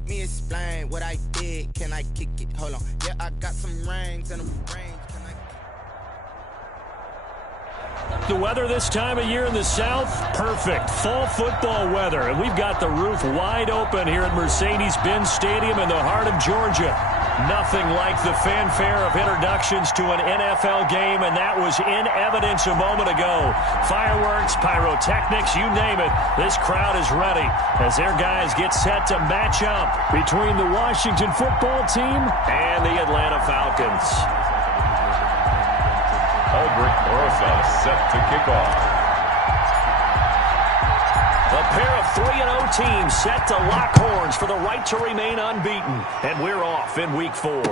Let me explain what I did. Can I kick it? Hold on. Yeah, I got some rings and a range. The weather this time of year in the South, perfect. Fall football weather. And we've got the roof wide open here at Mercedes-Benz Stadium in the heart of Georgia. Nothing like the fanfare of introductions to an NFL game, and that was in evidence a moment ago. Fireworks, pyrotechnics, you name it. This crowd is ready as their guys get set to match up between the Washington football team and the Atlanta Falcons. Albrecht Orosa set to kick off. A pair of 3-0 teams set to lock horns for the right to remain unbeaten. And we're off in week 4.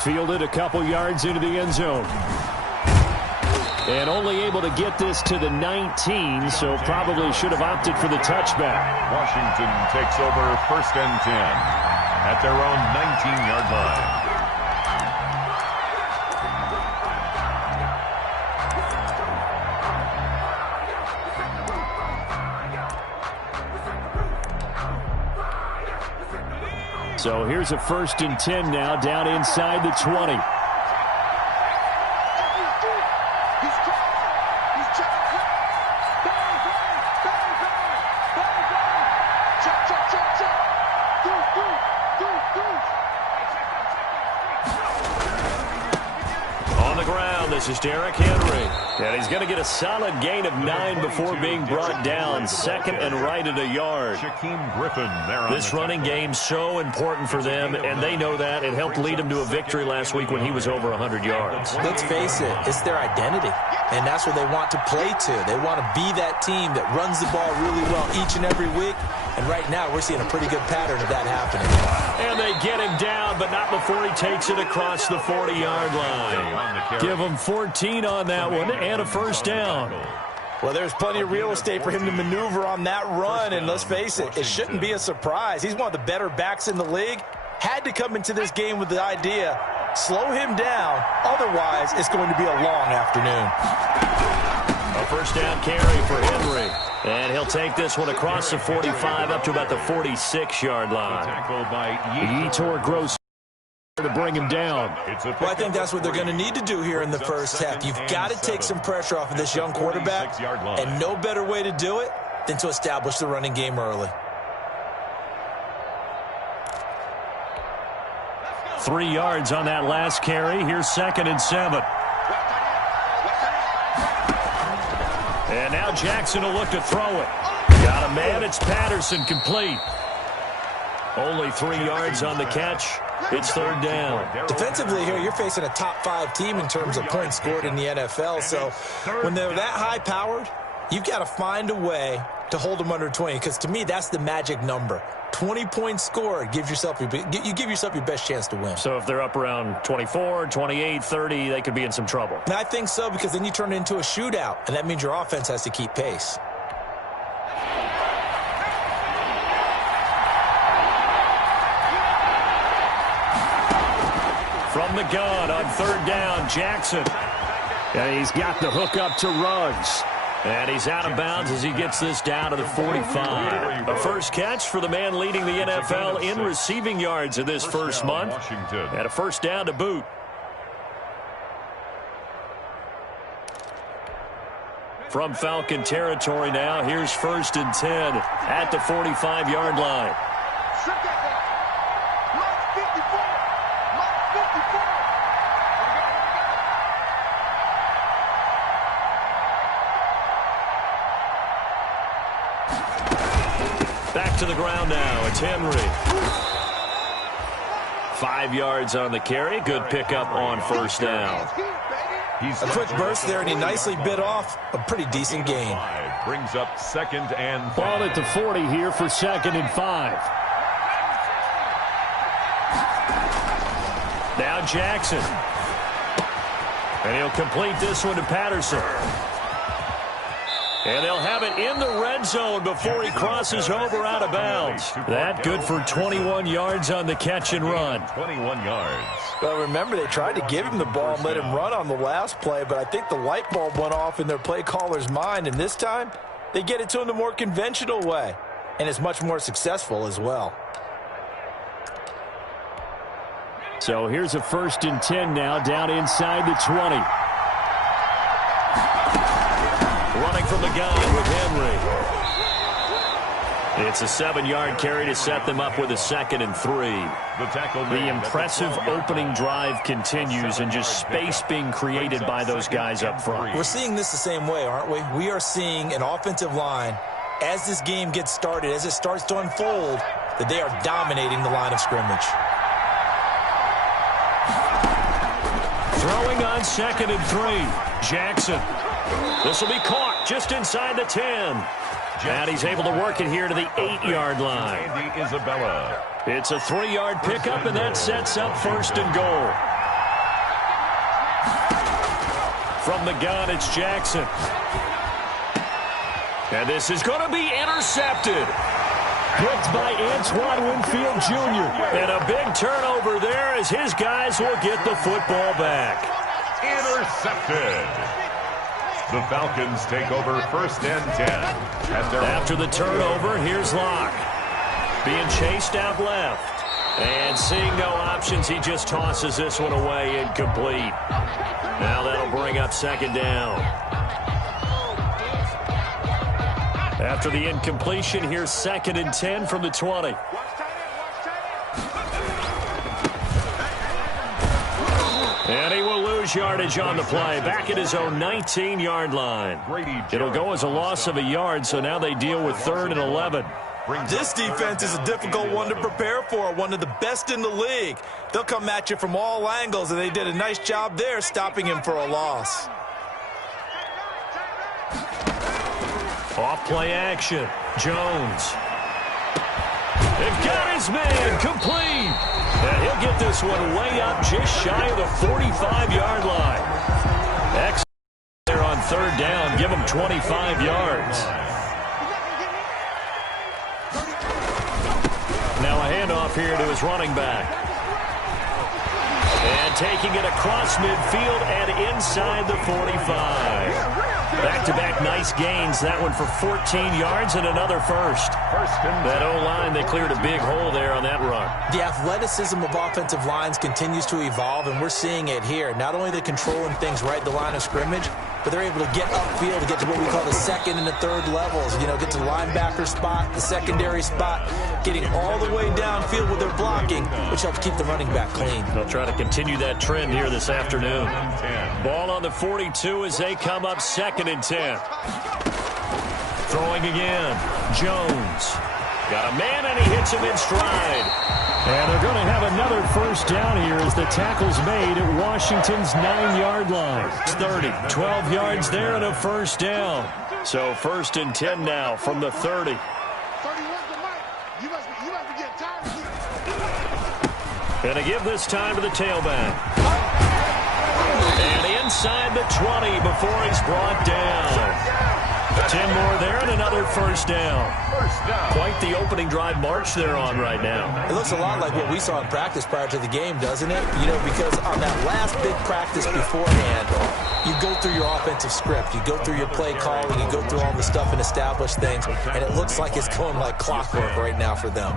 Fielded a couple yards into the end zone. And only able to get this to the 19, so probably should have opted for the touchback. Washington takes over 1st and 10 at their own 19-yard line. So here's a 1st and 10 now, down inside the 20. On the ground, this is Derrick Henry. And he's going to get a solid gain of 9 before being brought down. 2nd and right at a yard. This running game so important for them, and they know that. It helped lead them to a victory last week when he was over 100 yards. Let's face it, it's their identity, and that's what they want to play to. They want to be that team that runs the ball really well each and every week, and right now we're seeing a pretty good pattern of that happening. And they get him down, but not before he takes it across the 40-yard line. Give him 14 on that one and a 1st down. Well, there's plenty of real estate for him to maneuver on that run, and let's face it, it shouldn't be a surprise. He's one of the better backs in the league. Had to come into this game with the idea, slow him down, otherwise it's going to be a long afternoon. A 1st down carry for Henry. And he'll take this one across the 45 up to about the 46-yard line. Yetur Gross to bring him down. Well, I think that's what they're going to need to do here in the first half. You've got to take some pressure off of this young quarterback, and no better way to do it than to establish the running game early. 3 yards on that last carry. Here's 2nd and 7. And now Jackson will look to throw it. Got a man. It's Patterson, complete. Only 3 yards on the catch. It's 3rd down. Defensively here, you're facing a top 5 team in terms of points scored in the NFL. So when they're that high-powered, you've got to find a way to hold them under 20. Because to me, that's the magic number. 20 points scored gives yourself you give yourself your best chance to win. So if they're up around 24, 28, 30, they could be in some trouble. And I think so, because then you turn it into a shootout, and that means your offense has to keep pace. From the gun on 3rd down, Jackson. And he's got the hook up to Ruggs. And he's out of bounds as he gets this down to the 45. A 1st catch for the man leading the NFL in receiving yards in this 1st month. And a 1st down to boot. From Falcon territory now, here's 1st and 10 at the 45-yard line. Back to the ground now. It's Henry. 5 yards on the carry. Good pickup on 1st down. A quick burst there, and he nicely bit off a pretty decent gain. Brings up 2nd and 5. Ball at the 40 here for 2nd and 5. Now Jackson. And he'll complete this one to Patterson. And they'll have it in the red zone before he crosses over out of bounds. That good for 21 yards on the catch and run. 21 yards. Well, remember, they tried to give him the ball and let him run on the last play, but I think the light bulb went off in their play caller's mind, and this time they get it to him the more conventional way, and it's much more successful as well. So here's a 1st and 10 now, down inside the 20. Running from the gun with Henry. It's a 7-yard carry to set them up with a 2nd and 3. The impressive opening drive continues, and just space being created by those guys up front. We're seeing this the same way, aren't we? We are seeing an offensive line, as this game gets started, as it starts to unfold, that they are dominating the line of scrimmage. Throwing on 2nd and 3. Jackson. This will be caught just inside the 10. And he's able to work it here to the 8-yard line. Isabella. It's a 3-yard pickup, and that sets up 1st and goal. From the gun, it's Jackson. And this is going to be intercepted. Picked by Antoine Winfield Jr. And a big turnover there as his guys will get the football back. Intercepted. The Falcons take over 1st and 10. After the turnover, here's Locke. Being chased out left. And seeing no options, he just tosses this one away, incomplete. Now that'll bring up 2nd down. After the incompletion, here's 2nd and 10 from the 20. And he will lose yardage on the play. Back at his own 19-yard line. It'll go as a loss of a yard, so now they deal with 3rd and 11. This defense is a difficult one to prepare for, one of the best in the league. They'll come at you from all angles, and they did a nice job there stopping him for a loss. Off play action. Jones. They've got his man complete. And he'll get this one way up just shy of the 45-yard line. Excellent there on 3rd down. Give him 25 yards. Now a handoff here to his running back. And taking it across midfield and inside the 45. Back-to-back nice gains. That one for 14 yards and another first. That O-line, they cleared a big hole there on that run. The athleticism of offensive lines continues to evolve, and we're seeing it here. Not only are they controlling things right at the line of scrimmage, but they're able to get upfield to get to what we call the 2nd and the 3rd levels. You know, get to the linebacker spot, the secondary spot, getting all the way downfield with their blocking, which helps keep the running back clean. They'll try to continue that trend here this afternoon. Ball on the 42 as they come up 2nd and 10. Throwing again. Jones. Got a man, and he hits him in stride. And they're going to have another 1st down here as the tackle's made at Washington's 9-yard line. It's 30. 12 yards there and a 1st down. So 1st and 10 now from the 30. And to give this time to the tailback. And inside the 20 before he's brought down. 10 more there and another 1st down. Quite the opening drive march they're on right now. It looks a lot like what we saw in practice prior to the game, doesn't it? You know, because on that last big practice beforehand, you go through your offensive script. You go through your play calling. You go through all the stuff and establish things. And it looks like it's going like clockwork right now for them.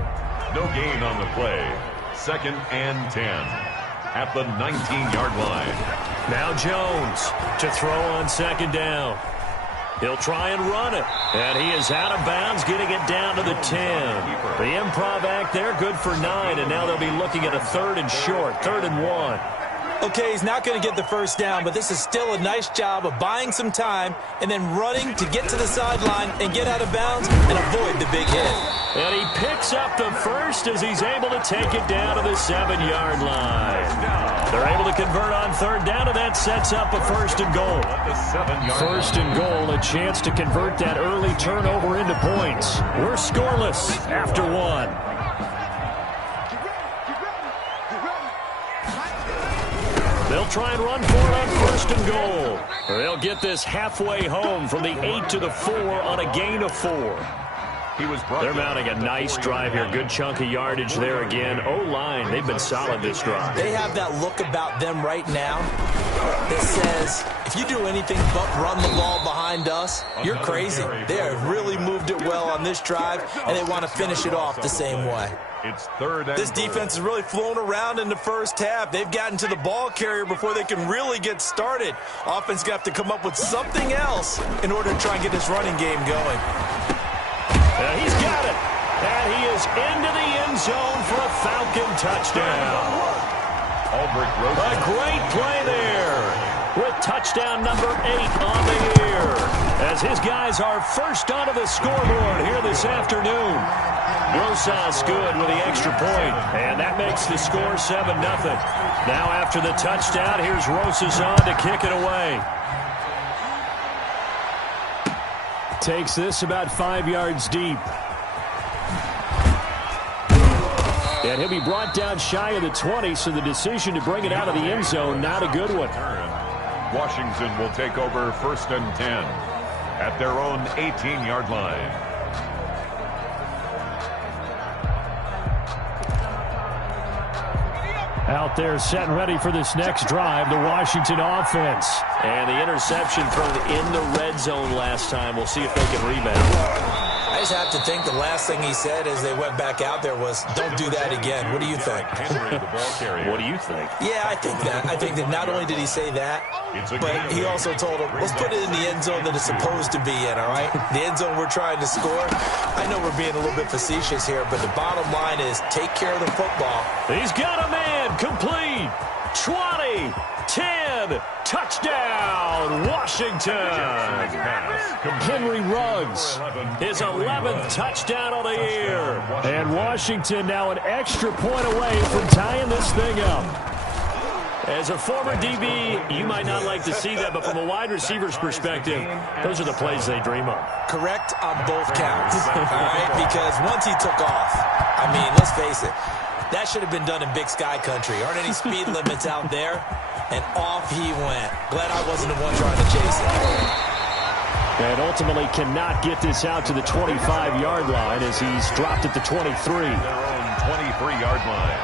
No gain on the play. 2nd and 10 at the 19-yard line. Now Jones to throw on 2nd down. He'll try and run it. And he is out of bounds, getting it down to the 10. The improv act there, good for 9. And now they'll be looking at a 3rd and short, 3rd and 1. Okay, he's not going to get the 1st down, but this is still a nice job of buying some time and then running to get to the sideline and get out of bounds and avoid the big hit. And he picks up the 1st as he's able to take it down to the 7-yard line. They're able to convert on 3rd down, and that sets up a 1st and goal. 1st and goal, a chance to convert that early turnover into points. We're scoreless after 1. They'll try and run for it on 1st and goal. They'll get this halfway home from the 8 to the 4 on a gain of 4. They're mounting a nice drive here. Good chunk of yardage there again. O-line, they've been solid this drive. They have that look about them right now that says, if you do do anything but run the ball behind us, you're crazy. They have really moved it well on this drive, and they want to finish it off the same way. It's third and This defense is really flown around in the first half. They've gotten to the ball carrier before they can really get started. Offense got to come up with something else in order to try and get this running game going. He's got it. And he is into the end zone for a Falcon touchdown. A great play there with touchdown number 8 on the year, as his guys are first onto the scoreboard here this afternoon. Rosas good with the extra point, and that makes the score 7-0. Now after the touchdown, here's Rosas on to kick it away. Takes this about 5 yards deep. And he'll be brought down shy of the 20, so the decision to bring it out of the end zone, not a good one. Washington will take over first and 10 at their own 18-yard line. Out there set and ready for this next drive, the Washington offense. And the interception thrown in the red zone last time. We'll see if they can rebound. I just have to think the last thing he said as they went back out there was, don't do that again. What do you think? What do you think? Yeah, I think that. I think that not only did he say that, but he also told him, let's put it in the end zone that it's supposed to be in, all right? The end zone we're trying to score. I know we're being a little bit facetious here, but the bottom line is take care of the football. He's got a man complete. 20, 10, touchdown, Washington. Henry Ruggs, his 11th touchdown of the year. And Washington now an extra point away from tying this thing up. As a former DB, you might not like to see that, but from a wide receiver's perspective, those are the plays they dream of. Correct on both counts, all right? Because once he took off, I mean, let's face it, that should have been done in Big Sky Country. Aren't any speed limits out there? And off he went. Glad I wasn't the one trying to chase it. And ultimately cannot get this out to the 25-yard line as he's dropped at the 23. Their own 23-yard line.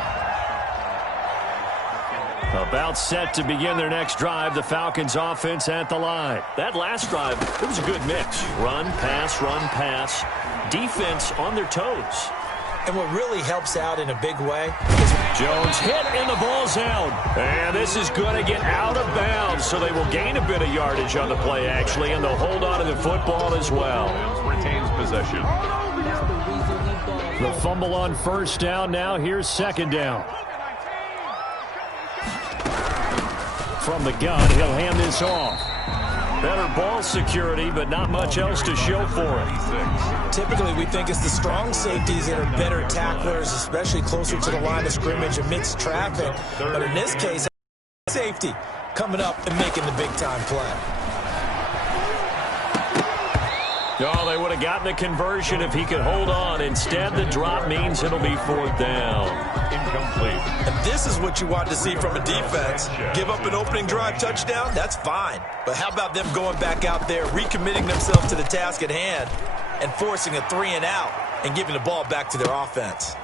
About set to begin their next drive, the Falcons offense at the line. That last drive, it was a good mix. Run, pass, defense on their toes. And what really helps out in a big way is Jones hit and the ball's out. And this is going to get out of bounds, so they will gain a bit of yardage on the play, actually, and they'll hold on to the football as well. Retains possession. The fumble on first down now. Here's second down. From the gun, he'll hand this off. Better ball security, but not much else to show for it. Typically, we think it's the strong safeties that are better tacklers, especially closer to the line of scrimmage amidst traffic. But in this case, safety coming up and making the big-time play. Oh, they would have gotten the conversion if he could hold on. Instead, the drop means it'll be fourth down. Incomplete. And this is what you want to see from a defense. Give up an opening drive touchdown, that's fine. But how about them going back out there, recommitting themselves to the task at hand, and forcing a 3-and-out and giving the ball back to their offense?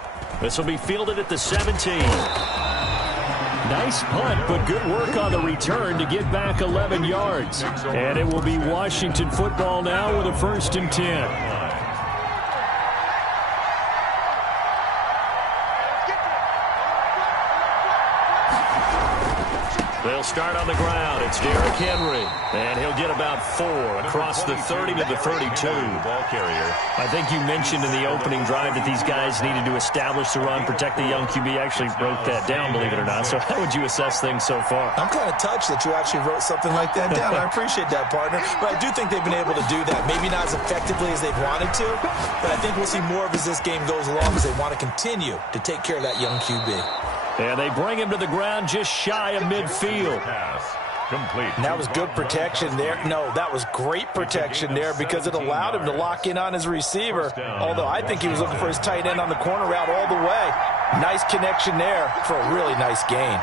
This will be fielded at the 17. Nice punt, but good work on the return to get back 11 yards. And it will be Washington football now with a 1st and 10. They'll start on the ground. It's Derrick Henry. And he'll get about 4 across the 30 to the 32. Ball carrier. I think you mentioned in the opening drive that these guys needed to establish the run, protect the young QB. I actually wrote that down, believe it or not. So how would you assess things so far? I'm kind of touched that you actually wrote something like that down. I appreciate that, partner. But I do think they've been able to do that. Maybe not as effectively as they've wanted to, but I think we'll see more of as this game goes along as they want to continue to take care of that young QB. And they bring him to the ground just shy of midfield. Pass. Complete. And that was good protection there. No, that was great protection there because it allowed him to lock in on his receiver. Although I think he was looking for his tight end on the corner route all the way. Nice connection there for a really nice gain.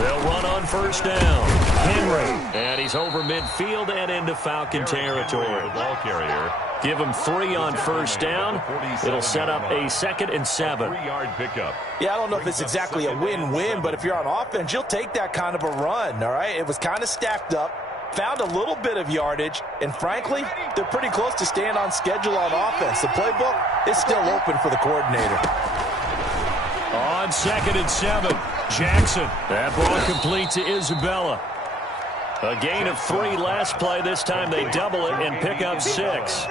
They'll run on first down. Henry. And he's over midfield and into Falcon territory. Ball carrier. Give him 3 on first down. It'll set up a 2nd and 7. 3-yard pickup. Yeah, I don't know if it's exactly a win-win, but if you're on offense, you'll take that kind of a run, all right? It was kind of stacked up, found a little bit of yardage, and frankly, they're pretty close to staying on schedule on offense. The playbook is still open for the coordinator. On 2nd and 7, Jackson. That ball complete to Isabella. A gain of 3 last play. This time they double it and pick up 6.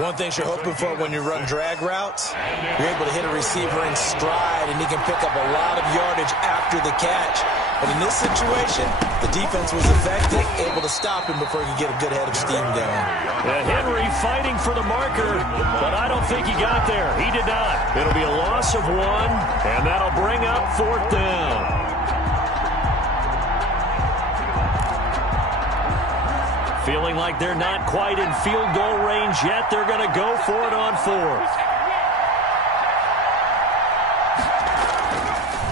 One thing you're hoping for when you run drag routes, you're able to hit a receiver in stride, and he can pick up a lot of yardage after the catch. But in this situation, the defense was effective, able to stop him before he could get a good head of steam going. Henry fighting for the marker, but I don't think he got there. He did not. It'll be a loss of 1, and that'll bring up 4th down. Feeling like they're not quite in field goal range yet. They're going to go for it on 4th.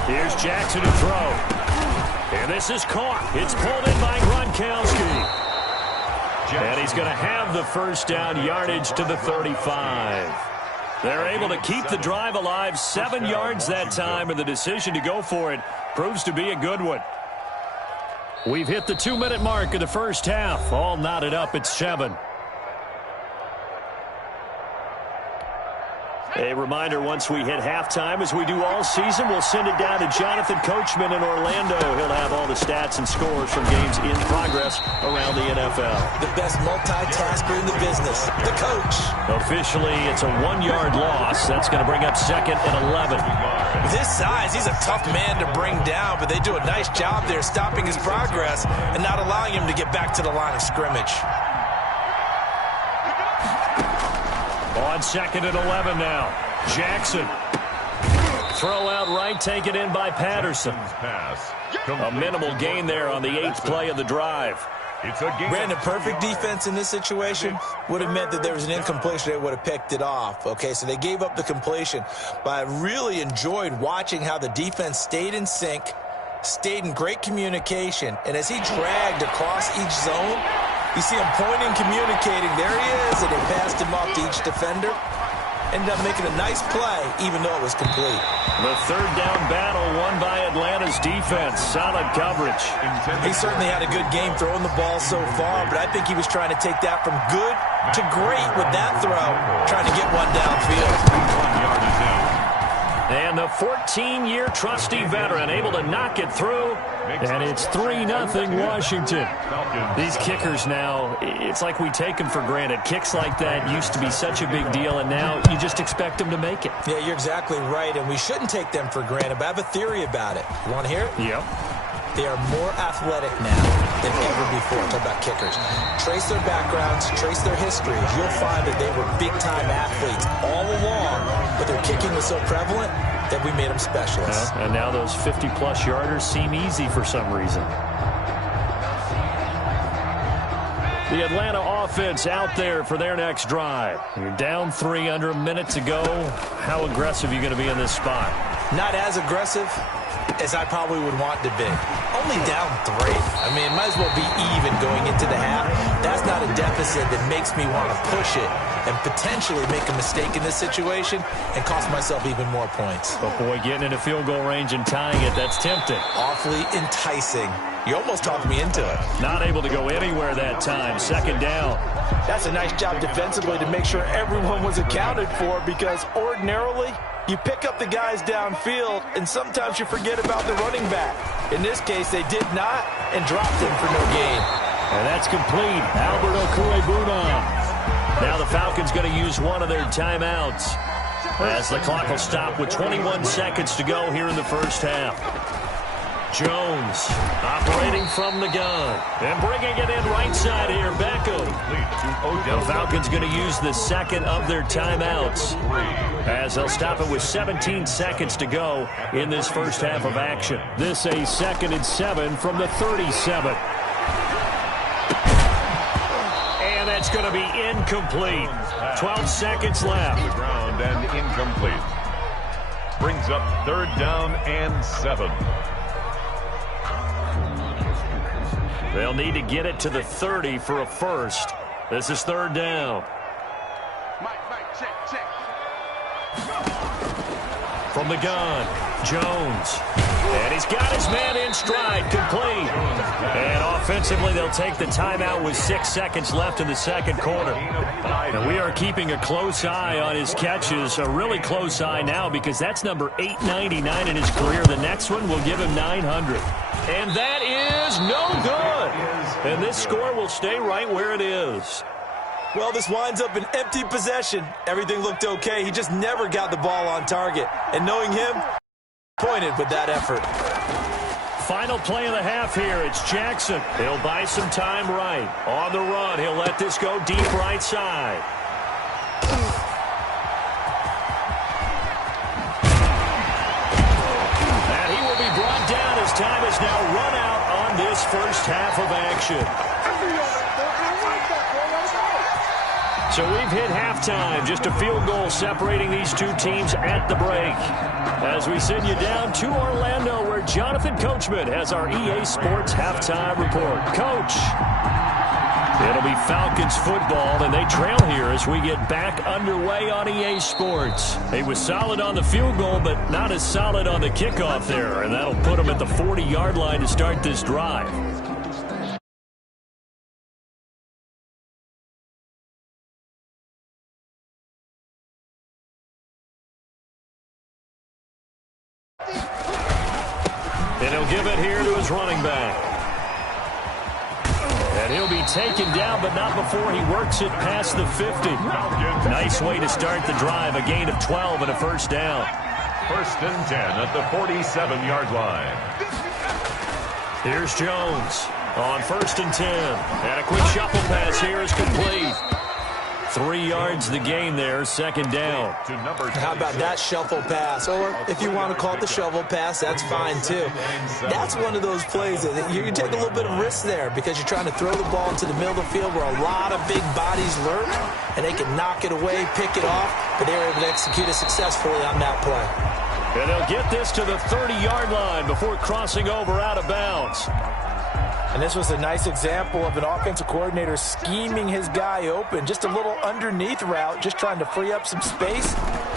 Here's Jackson to throw. And this is caught. It's pulled in by Gronkowski. And he's going to have the first down, yardage to the 35. They're able to keep the drive alive, 7 yards that time, and the decision to go for it proves to be a good one. We've hit the 2-minute mark of the first half. All knotted up at 7. A reminder, once we hit halftime, as we do all season, we'll send it down to Jonathan Coachman in Orlando. He'll have all the stats and scores from games in progress around the NFL. The best multitasker in the business, the coach. Officially, it's a 1-yard loss. That's going to bring up 2nd and 11. With his size, he's a tough man to bring down, but they do a nice job there stopping his progress and not allowing him to get back to the line of scrimmage. On 2nd and 11 now. Jackson. Throw out right, taken in by Patterson. A minimal gain there on the 8th play of the drive. Brandon, perfect defense in this situation would have meant that there was an incompletion. They would have picked it off. Okay, so they gave up the completion. But I really enjoyed watching how the defense stayed in sync, stayed in great communication, and as he dragged across each zone, you see him pointing, communicating. There he is, and they passed him off to each defender. Ended up making a nice play, even though it was complete. The 3rd down battle won by Atlanta's defense. Solid coverage. He certainly had a good game throwing the ball so far, but I think he was trying to take that from good to great with that throw, trying to get one downfield. And the 14-year trusty veteran able to knock it through. And it's 3-0 Washington. These kickers now, it's like we take them for granted. Kicks like that used to be such a big deal, and now you just expect them to make it. Yeah, you're exactly right, and we shouldn't take them for granted, but I have a theory about it. You want to hear it? Yep. They are more athletic now than ever before. Talk about kickers. Trace their backgrounds, trace their histories. You'll find that they were big-time athletes all along, but their kicking was so prevalent that we made them specialists. And now those 50-plus yarders seem easy for some reason. The Atlanta offense out there for their next drive. You're down 3 under a minute to go. How aggressive are you going to be in this spot? Not as aggressive as I probably would want to be. Only down 3. I mean, it might as well be even going into the half. That's not a deficit that makes me want to push it and potentially make a mistake in this situation and cost myself even more points. But boy, getting into field goal range and tying it, that's tempting. Awfully enticing. You almost talked me into it. Not able to go anywhere that time. 2nd down. That's a nice job defensively to make sure everyone was accounted for, because ordinarily you pick up the guys downfield and sometimes you forget about the running back. In this case, they did not and dropped him for no gain. And that's complete. Albert Okwuegbunam. Now the Falcons going to use one of their timeouts as the clock will stop with 21 seconds to go here in the first half. Jones operating from the gun and bringing it in right side here. Beckham. The Falcons going to use the 2nd of their timeouts as they'll stop it with 17 seconds to go in this first half of action. This a 2nd and 7 from the 37. And that's going to be incomplete. 12 seconds left. The ground and incomplete. Brings up 3rd down and 7. They'll need to get it to the 30 for a first. This is 3rd down. From the gun, Jones. And he's got his man in stride, complete. And offensively, they'll take the timeout with 6 seconds left in the second quarter. And we are keeping a close eye on his catches, a really close eye now, because that's number 899 in his career. The next one will give him 900. And that is no good. And this score will stay right where it is. Well, this winds up an empty possession. Everything looked okay. He just never got the ball on target. And knowing him, pointed with that effort. Final play of the half here. It's Jackson. He'll buy some time right. On the run, he'll let this go deep right side. And he will be brought down as time is now run out on this first half of action. So we've hit halftime, just a field goal separating these two teams at the break. As we send you down to Orlando, where Jonathan Coachman has our EA Sports halftime report. Coach, it'll be Falcons football, and they trail here as we get back underway on EA Sports. He was solid on the field goal, but not as solid on the kickoff there, and that'll put him at the 40-yard line to start this drive. And he'll give it here to his running back. And he'll be taken down, but not before he works it past the 50. Nice way to start the drive. A gain of 12 and a first down. First and 10 at the 47-yard line. Here's Jones on first and 10. And a quick shuffle pass here is complete. 3 yards the gain there, second down. How about that shuffle pass? Or if you want to call it the shovel pass, that's fine too. That's one of those plays that you can take a little bit of risk there because you're trying to throw the ball into the middle of the field where a lot of big bodies lurk, and they can knock it away, pick it off, but they were able to execute it successfully on that play. And they'll get this to the 30-yard line before crossing over out of bounds. And this was a nice example of an offensive coordinator scheming his guy open. Just a little underneath route, just trying to free up some space,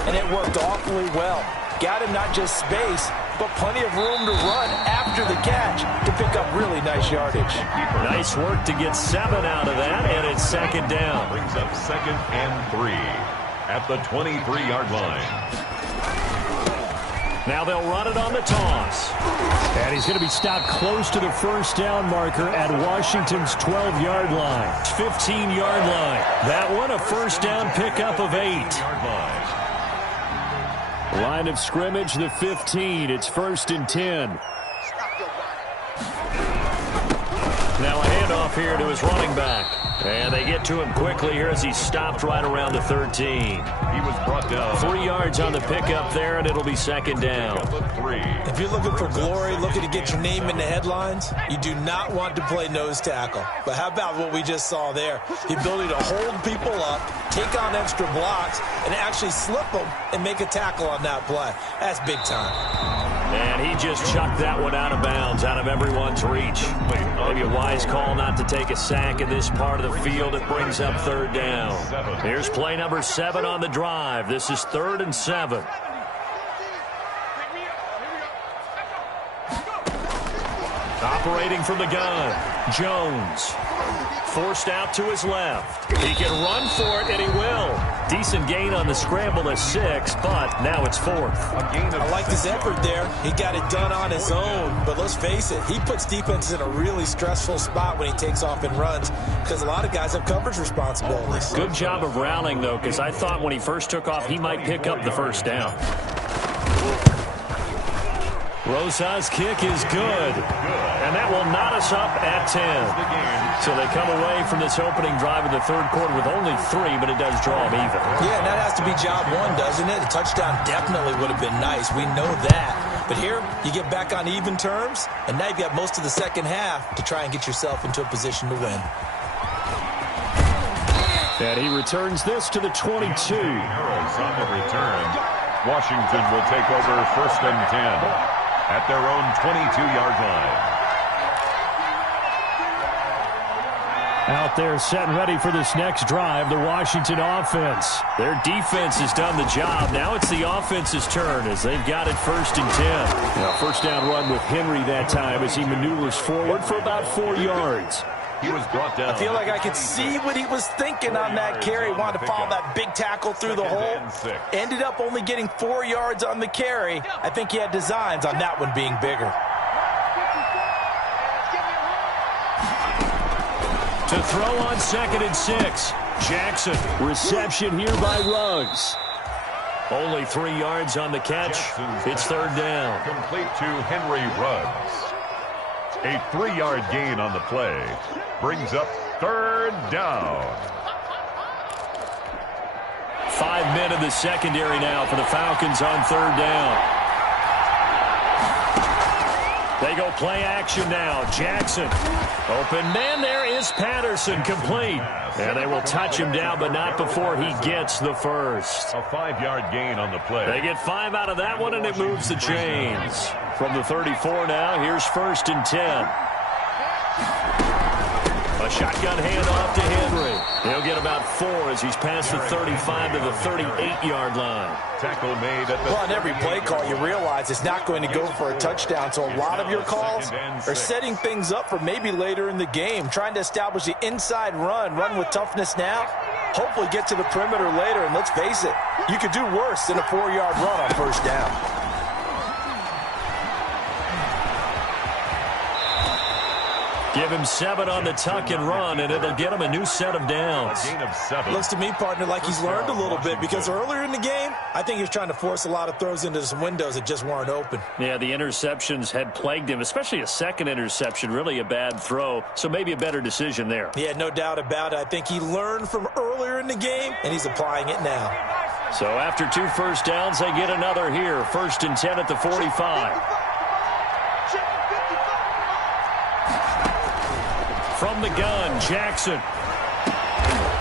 and it worked awfully well. Got him not just space, but plenty of room to run after the catch to pick up really nice yardage. Nice work to get 7 out of that, and it's second down. Brings up second and 3 at the 23-yard line. Now they'll run it on the toss. And he's going to be stopped close to the first down marker at Washington's 12-yard line. 15-yard line. That one a first down pickup of 8. Line of scrimmage, the 15. It's first and 10. Now a handoff here to his running back. And they get to him quickly here as he's stopped right around the 13. He was brought down. 3 yards on the pickup there, and it'll be second down. If you're looking for glory, looking to get your name in the headlines, you do not want to play nose tackle. But how about what we just saw there? The ability to hold people up, take on extra blocks, and actually slip them and make a tackle on that play. That's big time. And he just chucked that one out of bounds, out of everyone's reach. Maybe a wise call not to take a sack in this part of the field. It brings up third down. Here's play number 7 on the drive. This is 3rd and 7. Operating from the gun, Jones. Forced out to his left. He can run for it, and he will. Decent gain on the scramble of 6, but now it's 4th. I like this effort there. He got it done on his own, but let's face it, he puts defenses in a really stressful spot when he takes off and runs because a lot of guys have coverage responsibilities. Good job of rallying, though, because I thought when he first took off, he might pick up the first down. Rosa's kick is good, and that will knot us up at 10. So they come away from this opening drive in the third quarter with only 3, but it does draw them even. Yeah, and that has to be job 1, doesn't it? A touchdown definitely would have been nice. We know that. But here, you get back on even terms, and now you've got most of the second half to try and get yourself into a position to win. And he returns this to the 22. Arrows on the return. Washington will take over first and 10. At their own 22-yard line. Out there set and ready for this next drive, the Washington offense. Their defense has done the job. Now it's the offense's turn as they've got it 1st and 10. Now, first down run with Henry that time as he maneuvers forward for about 4 yards. He was brought down. I feel like I could see what he was thinking on that carry. Wanted to follow that big tackle through the hole. Ended up only getting 4 yards on the carry. I think he had designs on that one being bigger. To throw on 2nd and 6. Jackson. Reception here by Ruggs. Only 3 yards on the catch. It's 3rd down. Complete to Henry Ruggs. A 3-yard gain on the play. Brings up 3rd down. 5 men in the secondary now for the Falcons on 3rd down. They go play action now. Jackson. Open man there is Patterson, complete. And they will touch him down, but not before he gets the first. A 5-yard gain on the play. They get 5 out of that one, and it moves the chains. From the 34 now, here's 1st and 10. A shotgun handoff to Henry. He'll get about 4 as he's past the 35 to the 38-yard line. Tackle made at the Well, on every play call, you realize it's not going to go for a touchdown. So a lot of your calls are setting things up for maybe later in the game, trying to establish the inside run with toughness now. Hopefully get to the perimeter later, and let's face it, you could do worse than a 4-yard run on 1st down. Give him 7 on the tuck and run, and it'll get him a new set of downs. gain of 7. Looks to me, partner, like he's learned a little bit because earlier in the game, I think he was trying to force a lot of throws into some windows that just weren't open. Yeah, the interceptions had plagued him, especially a second interception, really a bad throw, so maybe a better decision there. Yeah, no doubt about it. I think he learned from earlier in the game, and he's applying it now. So after 2 first downs, they get another here. 1st and 10 at the 45. From the gun, Jackson.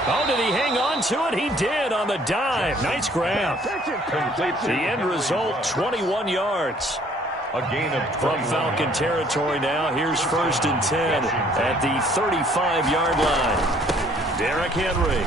Oh, did he hang on to it? He did on the dive. Nice grab. The end result, 21 yards. A gain of From Falcon territory now, here's 1st and 10 at the 35-yard line. Derrick Henry.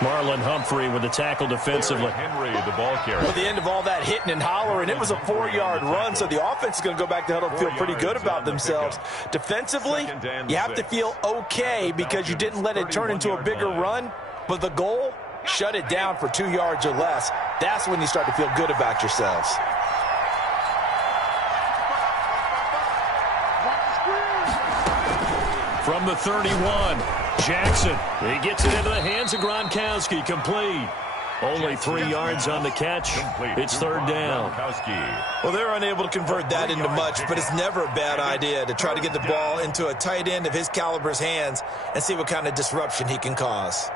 Marlon Humphrey with the tackle defensively. Henry, the ball carrier. At the end of all that hitting and hollering, it was a 4-yard run, so the offense is going to go back to huddle and feel pretty good about themselves. Defensively, you have to feel okay because you didn't let it turn into a bigger run, but the goal, shut it down for 2 yards or less. That's when you start to feel good about yourselves. From the 31, Jackson. He gets it into the hands of Gronkowski, complete. Only 3 yards on the catch. It's 3rd down. Well, they're unable to convert that into much, but it's never a bad idea to try to get the ball into a tight end of his caliber's hands and see what kind of disruption he can cause.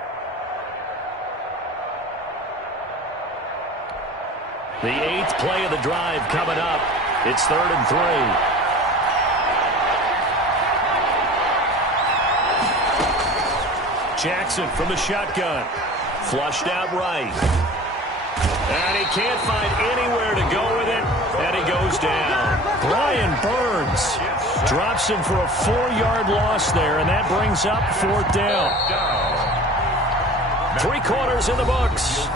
The 8th play of the drive coming up. It's 3rd and 3. Jackson from the shotgun. Flushed out right. And he can't find anywhere to go with it. And he goes down. Brian Burns drops him for a 4-yard loss there. And that brings up 4th down. 3 quarters in the books.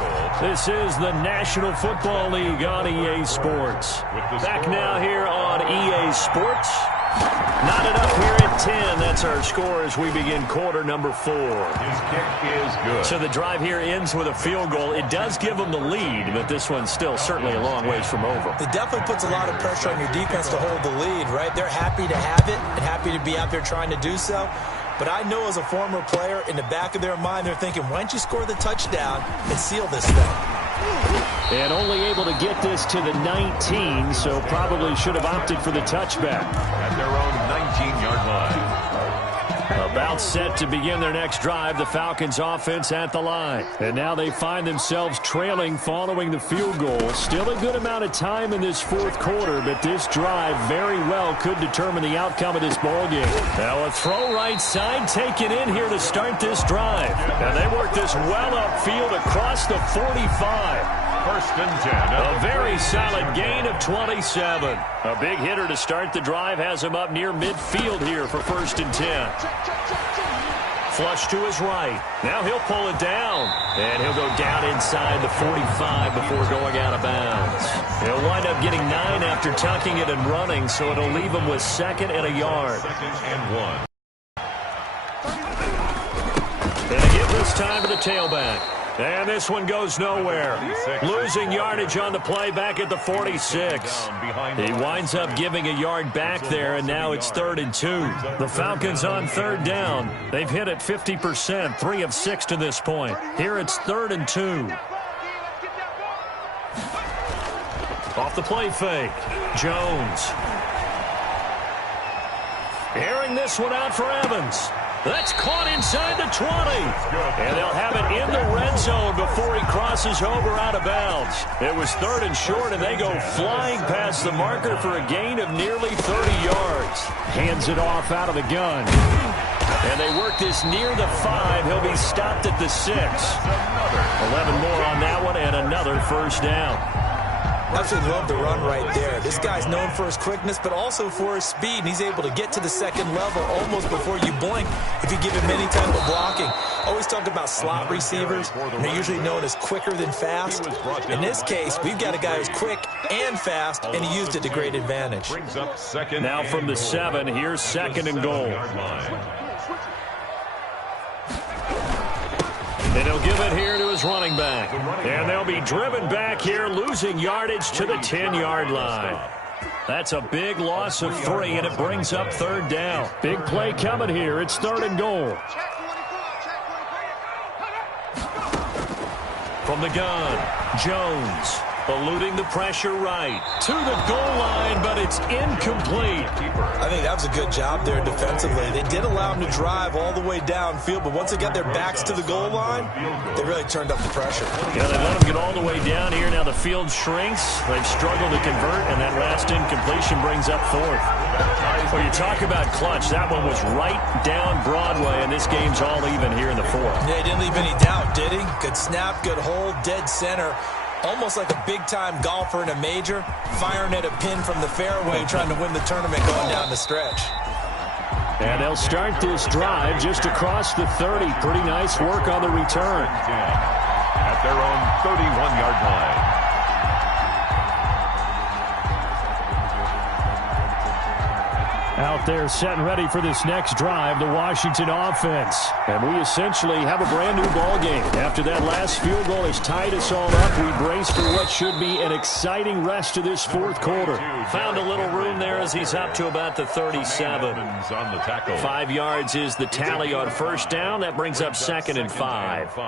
This is the National Football League on EA Sports. Back now here on EA Sports. Knotted up here at 10. That's our score as we begin quarter number 4. His kick is good. So the drive here ends with a field goal. It does give them the lead, but this one's still certainly a long ways from over. It definitely puts a lot of pressure on your defense to hold the lead, right? They're happy to have it and happy to be out there trying to do so. But I know as a former player, in the back of their mind, they're thinking, why don't you score the touchdown and seal this thing? And only able to get this to the 19, so probably should have opted for the touchback. At their own 19-yard line. About set to begin their next drive, the Falcons offense at the line. And now they find themselves trailing following the field goal. Still a good amount of time in this 4th quarter, but this drive very well could determine the outcome of this ballgame. Now a throw right side taken in here to start this drive. And they work this well upfield across the 45. First and 10. A very solid gain of 27. A big hitter to start the drive has him up near midfield here for first and 10. Flush to his right. Now he'll pull it down. And he'll go down inside the 45 before going out of bounds. He'll wind up getting 9 after tucking it and running, so it'll leave him with 2nd and a yard. 2nd and 1. And they give this time to the tailback. And this one goes nowhere. Losing yardage on the play back at the 46. He winds up giving a yard back there, and now it's 3rd and 2. The Falcons on 3rd down. They've hit it 50%, 3 of 6 to this point. Here it's 3rd and 2. Off the play fake. Jones. Airing this one out for Evans. That's caught inside the 20. And they'll have it in the red zone before he crosses over out of bounds. It was 3rd and short, and they go flying past the marker for a gain of nearly 30 yards. Hands it off out of the gun. And they work this near the 5. He'll be stopped at the 6. 11 more on that one, and another first down. Absolutely love the run right there. This guy's known for his quickness, but also for his speed. And he's able to get to the 2nd level almost before you blink if you give him any type of blocking. Always talk about slot receivers. And they're usually known as quicker than fast. In this case, we've got a guy who's quick and fast, and he used it to great advantage. Now from the 7, here's 2nd and goal. And he'll give it here to his running back. And they'll be driven back here, losing yardage to the 10-yard line. That's a big loss of 3, and it brings up 3rd down. Big play coming here. It's 3rd and goal. From the gun, Jones. Eluding the pressure right. To the goal line, but it's incomplete. I think that was a good job there defensively. They did allow him to drive all the way downfield, but once they got their backs to the goal line, they really turned up the pressure. Yeah, they let him get all the way down here. Now the field shrinks. They've struggled to convert, and that last incompletion brings up 4th. Well, you talk about clutch. That one was right down Broadway, and this game's all even here in the 4th. Yeah, he didn't leave any doubt, did he? Good snap, good hold, dead center. Almost like a big-time golfer in a major, firing at a pin from the fairway, trying to win the tournament going down the stretch. And they'll start this drive just across the 30. Pretty nice work on the return. At their own 31-yard line. Out there setting ready for this next drive, the Washington offense. And we essentially have a brand new ball game. After that last field goal has tied us all up, we brace for what should be an exciting rest of this 4th quarter. Found a little room there as he's up to about the 37. 5 yards is the tally on first down. That brings up 2nd and 5.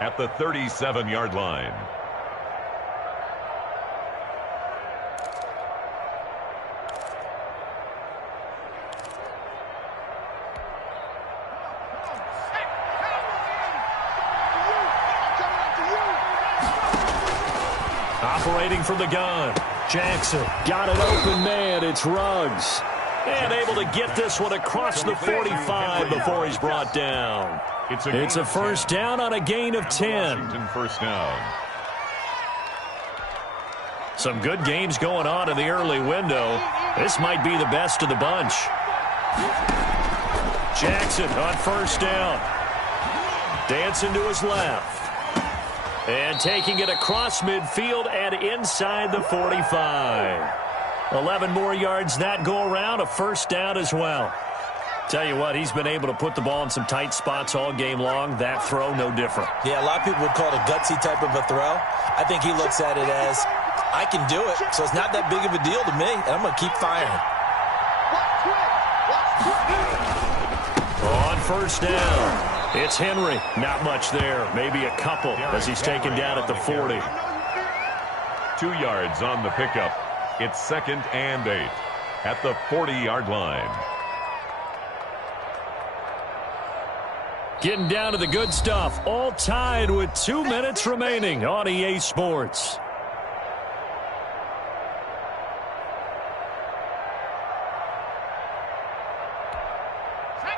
At the 37-yard line. Operating from the gun. Jackson got it open, man. It's Ruggs. And able to get this one across the 45 before he's brought down. It's a first down on a gain of 10. First down. Some good games going on in the early window. This might be the best of the bunch. Jackson on first down. Dancing to his left. And taking it across midfield and inside the 45. 11 more yards that go around, a first down as well. Tell you what, he's been able to put the ball in some tight spots all game long. That throw, no different. Yeah, a lot of people would call it a gutsy type of a throw. I think he looks at it as, I can do it, so it's not that big of a deal to me, and I'm going to keep firing. On first down. It's Henry. Not much there. Maybe a couple as he's taken down at the 40. 2 yards on the pickup. It's 2nd and 8 at the 40-yard line. Getting down to the good stuff. All tied with 2 minutes remaining on EA Sports.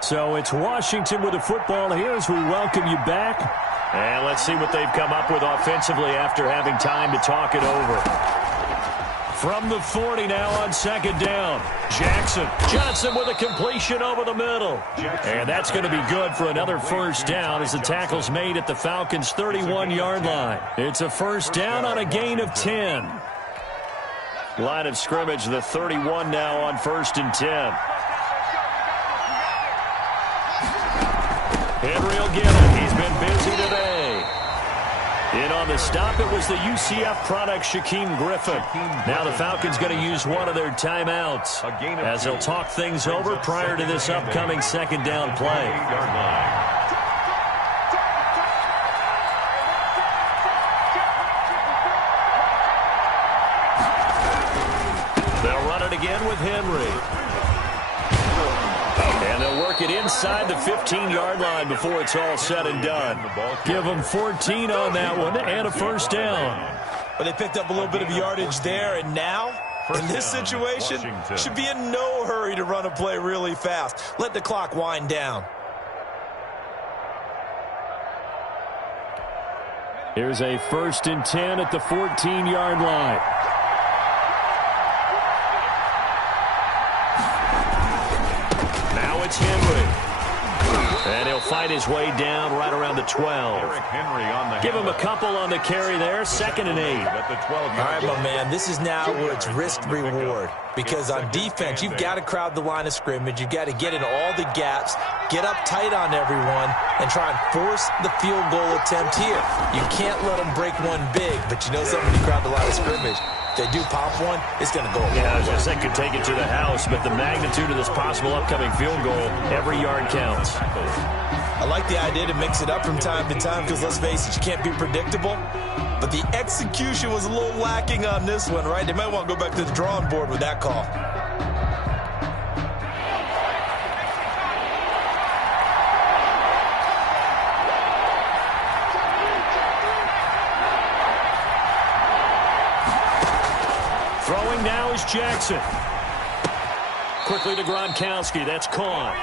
So it's Washington with the football here as we welcome you back. And let's see what they've come up with offensively after having time to talk it over. From the 40 now on second down. Johnson with a completion over the middle. And that's going to be good for another first down as the tackle's made at the Falcons' 31-yard line. It's a first down on a gain of 10. Line of scrimmage, the 31 now on 1st and 10. Henry will get it. He's been busy today. In on the stop, it was the UCF product, Shaquem Griffin. Now the Falcons going to use one of their timeouts as they'll talk things over prior to this upcoming second down play. They'll run it again with Henry. And they'll work it inside the 15-yard line before it's all said and done. Give them 14 on that one and a first down. But they picked up a little bit of yardage there, and now, in this situation, should be in no hurry to run a play really fast. Let the clock wind down. Here's a 1st and 10 at the 14-yard line. It's Henry. And he'll fight his way down right around the 12. Give him a couple on the carry there. 2nd and 8. All right, my man, this is now where it's risk-reward. Because on defense, you've got to crowd the line of scrimmage. You've got to get in all the gaps, get up tight on everyone, and try and force the field goal attempt here. You can't let them break one big, but you know something, you crowd the line of scrimmage. If they do pop one, it's going to go away. Yeah, I was going to say could take it to the house, but the magnitude of this possible upcoming field goal, every yard counts. I like the idea to mix it up from time to time because, let's face it, you can't be predictable. But the execution was a little lacking on this one, right? They might want to go back to the drawing board with that call. Throwing now is Jackson. Quickly to Gronkowski. That's caught.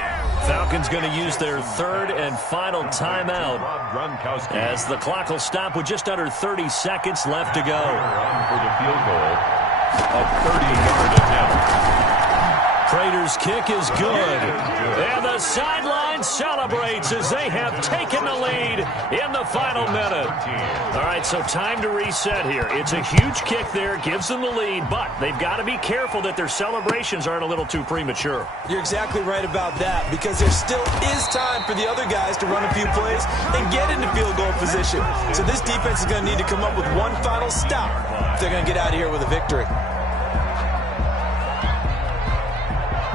Falcons going to use their 3rd and final timeout as the clock will stop with just under 30 seconds left to go. For the field goal, a 30-yard attempt. Prater's kick is good. And the sideline celebrates as they have taken the lead in the final minute. All right, so time to reset here. It's a huge kick there, gives them the lead, but they've got to be careful that their celebrations aren't a little too premature. You're exactly right about that because there still is time for the other guys to run a few plays and get into field goal position. So this defense is going to need to come up with one final stop if they're going to get out of here with a victory.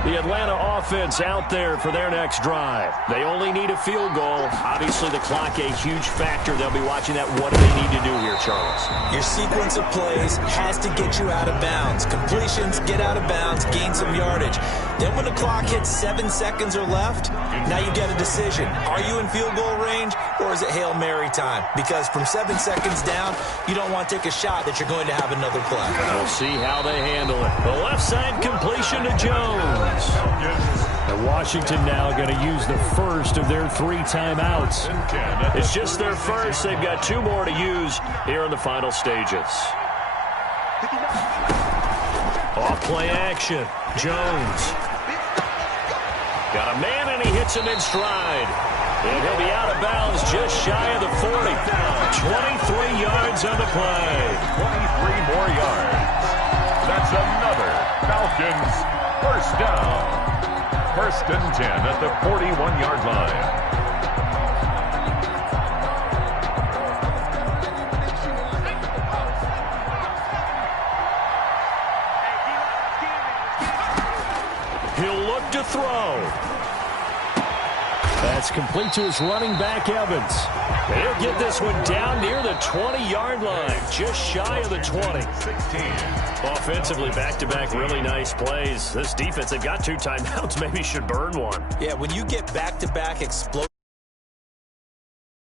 The Atlanta offense out there for their next drive. They only need a field goal. Obviously, the clock a huge factor. They'll be watching that. What do they need to do here, Charles? Your sequence of plays has to get you out of bounds. Completions, get out of bounds, gain some yardage. Then when the clock hits 7 seconds or left, now you get a decision. Are you in field goal range or is it Hail Mary time? Because from 7 seconds down, you don't want to take a shot that you're going to have another play. We'll see how they handle it. The left side completion to Jones. And Washington now going to use the first of their 3 timeouts. It's just their first. They've got 2 more to use here in the final stages. Off play action. Jones. Got a man and he hits him in stride. And he'll be out of bounds just shy of the 40. 23 yards on the play. 23 more yards. That's another Falcons first down. 1st and 10 at the 41-yard line. He'll look to throw. That's complete to his running back, Evans. He'll get this one down near the 20-yard line, just shy of the 20. 16. Offensively, back-to-back really nice plays. This defense, they've got 2 timeouts, maybe should burn one. Yeah, when you get back-to-back explosive